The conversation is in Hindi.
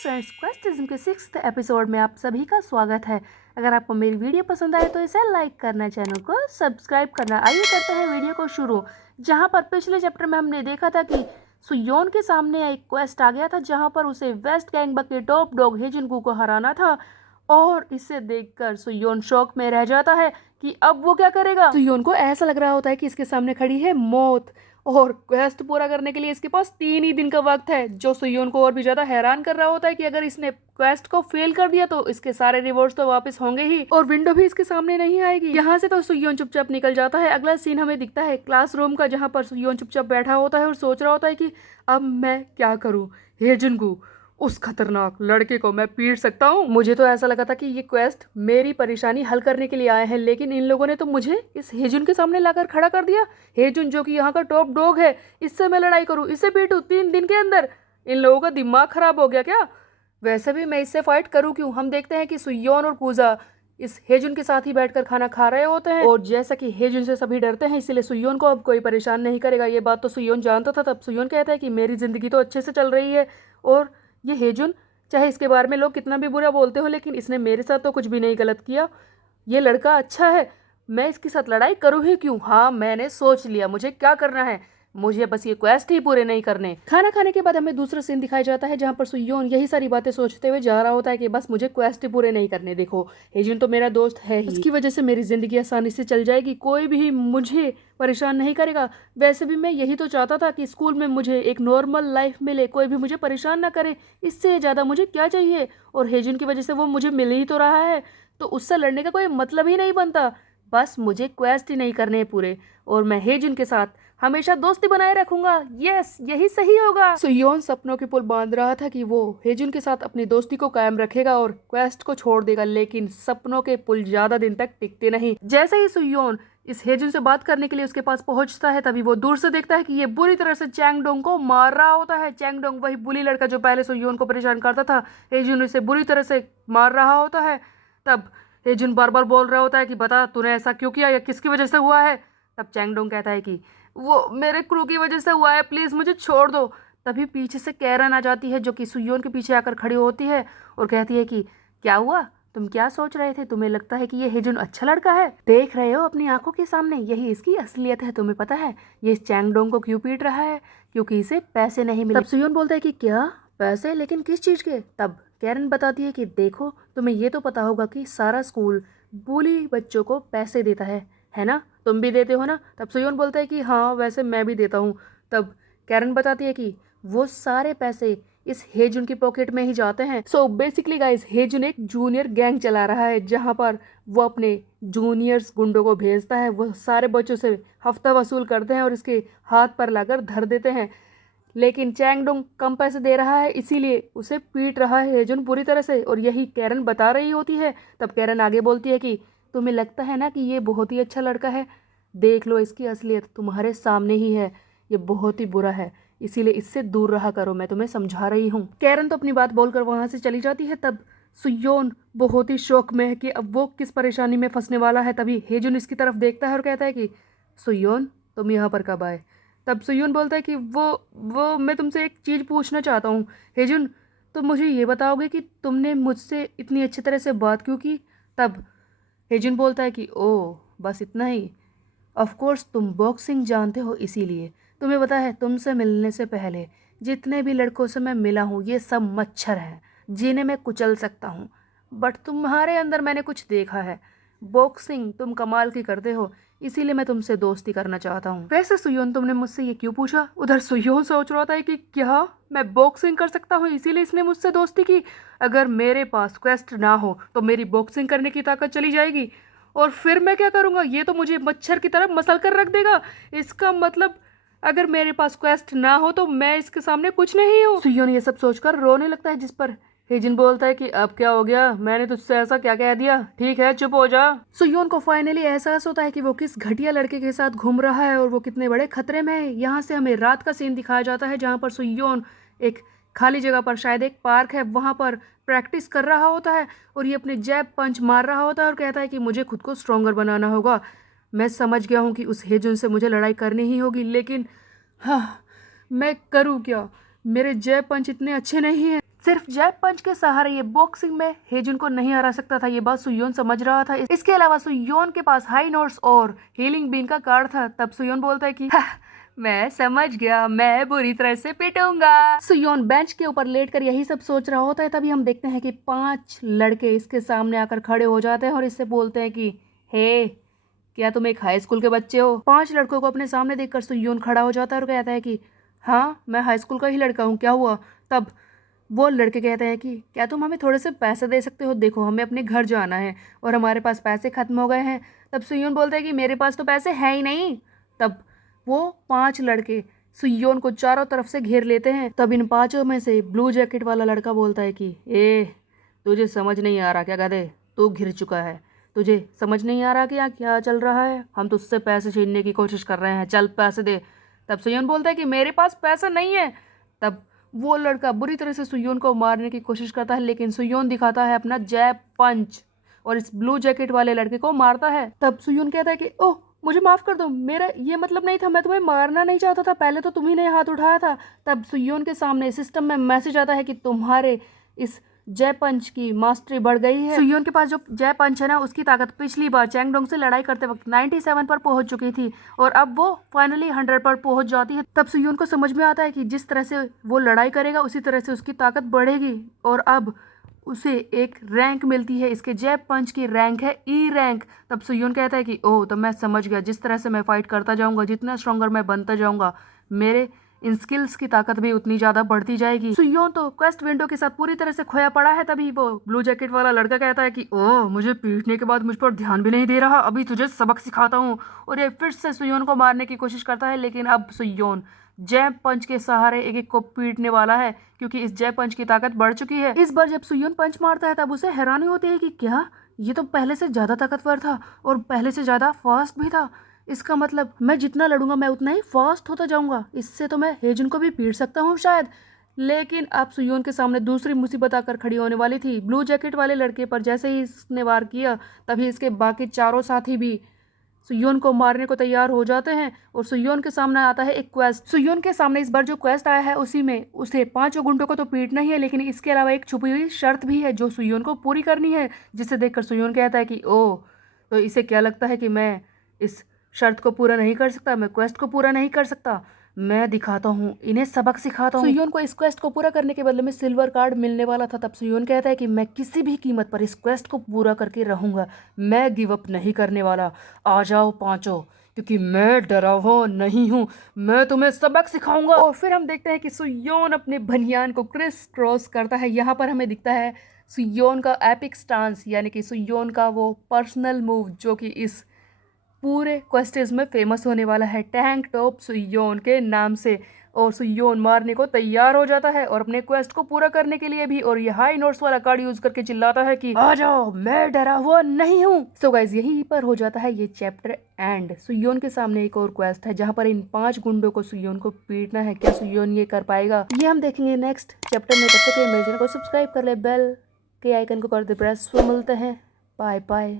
फ्रेंड्स, क्वेस्टिज्म के 6th एपिसोड में आप सभी का स्वागत है। अगर आपको मेरी वीडियो पसंद आए तो इसे लाइक करना, चैनल को सब्सक्राइब करना। आइए करते हैं वीडियो को शुरू। जहां पर पिछले चैप्टर में हमने देखा था कि सुयोन के सामने एक क्वेस्ट आ गया था जहां पर उसे वेस्ट गैंग के टॉप डॉग हेजिनगू को हराना था और इसे देखकर सुयोन शॉक में रह जाता है कि अब वो क्या करेगा। सुयोन को ऐसा लग रहा होता है कि इसके सामने खड़ी है मौत और क्वेस्ट पूरा करने के लिए इसके पास 3 ही दिन का वक्त है, जो सुयोन को और भी ज्यादा हैरान कर रहा होता है कि अगर इसने क्वेस्ट को फेल कर दिया तो इसके सारे रिवॉर्ड्स तो वापस होंगे ही और विंडो भी इसके सामने नहीं आएगी। यहाँ से तो सुयोन चुपचाप निकल जाता है। अगला सीन हमें दिखता है क्लासरूम का, जहाँ पर सुयोन चुपचाप बैठा होता है और सोच रहा होता है कि अब मैं क्या करूँ। हेजिनगू, उस खतरनाक लड़के को मैं पीट सकता हूँ। मुझे तो ऐसा लगा था कि ये क्वेस्ट मेरी परेशानी हल करने के लिए आए हैं, लेकिन इन लोगों ने तो मुझे इस हेजुन के सामने लाकर खड़ा कर दिया। हेजुन जो कि यहाँ का टॉप डॉग है, इससे मैं लड़ाई करूँ, इससे पीटूँ 3 दिन के अंदर? इन लोगों का दिमाग खराब हो गया क्या? वैसे भी मैं इससे फाइट करूँ क्यों? हम देखते हैं कि सुयोन और कूजा इस हेजुन के साथ ही बैठकर खाना खा रहे होते हैं और जैसा कि हेजुन से सभी डरते हैं, इसलिए सुयोन को अब कोई परेशान नहीं करेगा। ये बात तो सुयोन जानता था। तब सुयोन कहता है कि मेरी जिंदगी तो अच्छे से चल रही है और ये हेजुन, चाहे इसके बारे में लोग कितना भी बुरा बोलते हो, लेकिन इसने मेरे साथ तो कुछ भी नहीं गलत किया। ये लड़का अच्छा है, मैं इसके साथ लड़ाई करूँ ही क्यों? हाँ, मैंने सोच लिया मुझे क्या करना है। मुझे बस ये क्वेस्ट ही पूरे नहीं करने। खाना खाने के बाद हमें दूसरा सीन दिखाया जाता है जहाँ पर सुयोन यही सारी बातें सोचते हुए जा रहा होता है कि बस मुझे क्वेस्ट ही पूरे नहीं करने। देखो, हेजुन तो मेरा दोस्त है ही, उसकी वजह से मेरी जिंदगी आसानी से चल जाएगी, कोई भी मुझे परेशान नहीं करेगा। वैसे भी मैं यही तो चाहता था कि स्कूल में मुझे एक नॉर्मल लाइफ मिले, कोई भी मुझे परेशान ना करे। इससे ज़्यादा मुझे क्या चाहिए? और हेजुन की वजह से वो मुझे मिल ही तो रहा है, तो उससे लड़ने का कोई मतलब ही नहीं बनता। बस मुझे क्वेस्ट ही नहीं करने पूरे और मैं हेजुन के साथ हमेशा दोस्ती बनाए रखूंगा। यस, यही सही होगा। सुयोन सपनों के पुल बांध रहा था कि वो हेजुन के साथ अपनी दोस्ती को कायम रखेगा और क्वेस्ट को छोड़ देगा, लेकिन सपनों के पुल ज्यादा दिन तक टिकते नहीं। जैसे ही सुयोन इस हेजुन से बात करने के लिए उसके पास पहुंचता है, तभी वो दूर से देखता है कि ये बुरी तरह से चैंगडोंग को मार रहा होता है। चैंगडोंग वही बुली लड़का जो पहले सुयोन को परेशान करता था। हेजुन इसे बुरी तरह से मार रहा होता है। तब हेजुन बार बार बोल रहा होता है कि बता, तूने ऐसा क्यों किया या किसकी वजह से हुआ है? तब चैंगडोंग कहता है कि वो मेरे क्रू की वजह से हुआ है, प्लीज़ मुझे छोड़ दो। तभी पीछे से कैरन आ जाती है, जो कि सुयोन के पीछे आकर खड़ी होती है और कहती है कि क्या हुआ, तुम क्या सोच रहे थे? तुम्हें लगता है कि ये हेजुन अच्छा लड़का है? देख रहे हो अपनी आंखों के सामने, यही इसकी असलियत है। तुम्हें पता है ये इस चैंगडोंग को क्यों पीट रहा है? क्योंकि इसे पैसे नहीं मिले। तब सुयोन बोलता है कि क्या पैसे? लेकिन किस चीज़ के? तब कैरन बताती है कि देखो, तुम्हें ये तो पता होगा कि सारा स्कूल बुली बच्चों को पैसे देता है ना? तुम भी देते हो ना? तब सुयोन बोलता है कि हाँ, वैसे मैं भी देता हूँ। तब कैरन बताती है कि वो सारे पैसे इस हेजुन की पॉकेट में ही जाते हैं। सो बेसिकली गाइस, हेजुन एक जूनियर गैंग चला रहा है जहाँ पर वो अपने जूनियर्स गुंडों को भेजता है। वो सारे बच्चों से हफ्ता वसूल करते हैं और इसके हाथ पर लाकर धर देते हैं, लेकिन चैंगडोंग कम पैसे दे रहा है, इसीलिए उसे पीट रहा है हेजुन पूरी तरह से, और यही कैरन बता रही होती है। तब कैरन आगे बोलती है कि तुम्हें लगता है ना कि ये बहुत ही अच्छा लड़का है? देख लो, इसकी असलियत तुम्हारे सामने ही है। ये बहुत ही बुरा है, इसीलिए इससे दूर रहा करो, मैं तुम्हें समझा रही हूँ। कैरन तो अपनी बात बोलकर वहाँ से चली जाती है। तब सुयोन बहुत ही शौक में है कि अब वो किस परेशानी में फंसने वाला है। तभी हेजुन इसकी तरफ देखता है और कहता है कि सुयोन, तुम यहाँ पर कब आए? तब सुयोन बोलता है कि वो मैं तुमसे एक चीज़ पूछना चाहता हूँ। हेजुन, तो मुझे ये बताओगे कि तुमने मुझसे इतनी अच्छी तरह से बात क्यों की? तब हेजुन बोलता है कि ओह, बस इतना ही? ऑफ कोर्स तुम बॉक्सिंग जानते हो, इसीलिए। तुम्हें पता है, तुमसे मिलने से पहले जितने भी लड़कों से मैं मिला हूँ ये सब मच्छर हैं जिन्हें मैं कुचल सकता हूँ, बट तुम्हारे अंदर मैंने कुछ देखा है। बॉक्सिंग तुम कमाल की करते हो, इसीलिए मैं तुमसे दोस्ती करना चाहता हूँ। वैसे सुयोन, तुमने मुझसे ये क्यों पूछा? उधर सुयोन सोच रहा था कि क्या मैं बॉक्सिंग कर सकता हूँ, इसीलिए इसने मुझसे दोस्ती की? अगर मेरे पास क्वेस्ट ना हो तो मेरी बॉक्सिंग करने की ताकत चली जाएगी और फिर मैं क्या करूँगा? ये तो मुझे मच्छर की तरह मसल कर रख देगा। इसका मतलब अगर मेरे पास क्वेस्ट ना हो तो मैं इसके सामने कुछ नहीं हूँ। सुयोन ये सब सोचकर रोने लगता है, जिस पर हेजिन बोलता है कि अब क्या हो गया, मैंने तुझसे ऐसा क्या कह दिया? ठीक है, चुप हो जा। सुयोन को फाइनली एहसास होता है कि वो किस घटिया लड़के के साथ घूम रहा है और वो कितने बड़े खतरे में है। यहाँ से हमें रात का सीन दिखाया जाता है जहाँ पर सुयोन एक खाली जगह पर, शायद एक पार्क है, वहाँ पर प्रैक्टिस कर रहा होता है और ये अपने जैब पंच मार रहा होता है और कहता है कि मुझे खुद को स्ट्रॉन्गर बनाना होगा। मैं समझ गया हूँ कि उस हेजुन से मुझे लड़ाई करनी ही होगी, लेकिन हाँ, मैं करूँ क्या? मेरे जैब पंच इतने अच्छे नहीं हैं। सिर्फ जैब पंच के सहारे ये बॉक्सिंग में हेजुन को नहीं हरा सकता था, ये बात सुयोन समझ रहा था। इसके अलावा सुयोन के पास हाई नोट्स और हीलिंग बीन का कार्ड था। तब सुयोन बोलता है कि मैं समझ गया, मैं बुरी तरह से पिटूंगा। सुयोन बेंच के ऊपर लेटकर यही सब सोच रहा होता है। तभी हम देखते हैं कि 5 लड़के इसके सामने आकर खड़े हो जाते हैं और इससे बोलते हैं कि हे, क्या तुम एक हाई स्कूल के बच्चे हो? 5 लड़कों को अपने सामने देखकर सुयोन खड़ा हो जाता है और कहता है कि हाँ, मैं हाई स्कूल का ही लड़का हूँ, क्या हुआ? तब वो लड़के कहते हैं कि क्या तुम हमें थोड़े से पैसे दे सकते हो? देखो, हमें अपने घर जाना है और हमारे पास पैसे खत्म हो गए हैं। तब सुयोन बोलता है कि मेरे पास तो पैसे हैं ही नहीं। तब वो 5 लड़के सुयोन को चारों तरफ से घेर लेते हैं। तब इन 5 में से ब्लू जैकेट वाला लड़का बोलता है कि तुझे समझ नहीं आ रहा क्या गधे? तू घिर चुका है, तुझे समझ नहीं आ रहा कि यहाँ क्या चल रहा है? हम तुझसे पैसे छीनने की कोशिश कर रहे हैं, चल पैसे दे। तब सुयोन बोलता है कि मेरे पास पैसा नहीं है। तब वो लड़का बुरी तरह से सुयोन को मारने की कोशिश करता है, लेकिन सुयोन दिखाता है अपना जैब पंच और इस ब्लू जैकेट वाले लड़के को मारता है। तब सुयोन कहता है कि ओह, मुझे माफ कर दो, मेरा ये मतलब नहीं था, मैं तुम्हें मारना नहीं चाहता था, पहले तो तुम्ही ने हाथ उठाया था। तब सुयोन के सामने सिस्टम में मैसेज आता है कि तुम्हारे इस जय पंच की मास्टरी बढ़ गई है। सुयोन के पास जो जय पंच है ना, उसकी ताकत पिछली बार चैंगडोंग से लड़ाई करते वक्त 97 पर पहुंच चुकी थी और अब वो फाइनली 100 पर पहुंच जाती है। तब सुयोन को समझ में आता है कि जिस तरह से वो लड़ाई करेगा उसी तरह से उसकी ताकत बढ़ेगी और अब उसे एक रैंक मिलती है। इसके जय पंच की रैंक है ई रैंक। तब सुयोन कहता है कि ओह, तो मैं समझ गया, जिस तरह से मैं फाइट करता जाऊंगा, जितना स्ट्रॉन्गर मैं बनता जाऊंगा, मेरे इन स्किल्स की ताकत भी उतनी ज्यादा बढ़ती जाएगी। सुयोन तो क्वेस्ट विंडो के साथ पूरी तरह से खोया पड़ा है। तभी वो ब्लू जैकेट वाला लड़का कहता है कि ओह, मुझे पीटने के बाद मुझ पर ध्यान भी नहीं दे रहा, अभी तुझे सबक सिखाता हूँ। और ये फिर से सुयोन को मारने की कोशिश करता है, लेकिन अब सुयोन जय पंच के सहारे एक एक को पीटने वाला है, क्योंकि इस जय पंच की ताकत बढ़ चुकी है। इस बार जब सुयोन पंच मारता है तब उसे हैरानी होती है कि क्या ये तो पहले से ज्यादा ताकतवर था और पहले से ज्यादा फास्ट भी था। इसका मतलब मैं जितना लड़ूंगा मैं उतना ही फास्ट होता जाऊंगा, इससे तो मैं हेजुन को भी पीट सकता हूँ शायद। लेकिन अब सुयोन के सामने दूसरी मुसीबत आकर खड़ी होने वाली थी। ब्लू जैकेट वाले लड़के पर जैसे ही इसने वार किया, तभी इसके बाकी चारों साथी भी सुयोन को मारने को तैयार हो जाते हैं और सुयोन के सामने आता है एक क्वेस्ट। सुयोन के सामने इस बार जो क्वेस्ट आया है उसी में उसे 5 गुंडों को तो पीटना ही है, लेकिन इसके अलावा एक छुपी हुई शर्त भी है जो सुयोन को पूरी करनी है, जिसे देखकर सुयोन कहता है कि ओह, तो इसे क्या लगता है कि मैं इस शर्त को पूरा नहीं कर सकता, मैं क्वेस्ट को पूरा नहीं कर सकता? मैं दिखाता हूँ, इन्हें सबक सिखाता हूँ। सुयोन को इस क्वेस्ट को पूरा करने के बदले में सिल्वर कार्ड मिलने वाला था। तब सुयोन कहता है कि मैं किसी भी कीमत पर इस क्वेस्ट को पूरा करके रहूंगा, मैं गिव अप नहीं करने वाला। आ जाओ पांचों, क्योंकि मैं डरा हुआ नहीं हूँ, मैं तुम्हें सबक सिखाऊंगा। और फिर हम देखते हैं कि सुयोन अपने बनियान को क्रिस क्रॉस करता है। यहाँ पर हमें दिखता है सुयोन का एपिक स्टांस, यानी कि सुयोन का वो पर्सनल मूव जो कि इस पूरे क्वेस्टेज में फेमस होने वाला है, टैंक टॉप सुयोन के नाम से। और सुयोन मारने को तैयार हो जाता है और अपने क्वेस्ट को पूरा करने के लिए भी, और ये हाई नोट्स वाला कार्ड यूज करके चिल्लाता है कि आ जाओ, मैं डरा हुआ नहीं हूँ। सो गाइज, यहीं पर हो जाता है ये चैप्टर एंड। सुयोन के सामने एक और क्वेस्ट है जहाँ पर इन 5 गुंडों को सुयोन को पीटना है। क्या सुयोन ये कर पाएगा, ये हम देखेंगे नेक्स्ट चैप्टर में। तब तक मेरे चैनल को सब्सक्राइब कर ले, बेल के आइकन को कर दे प्रेस। मिलते हैं, बाय बाय।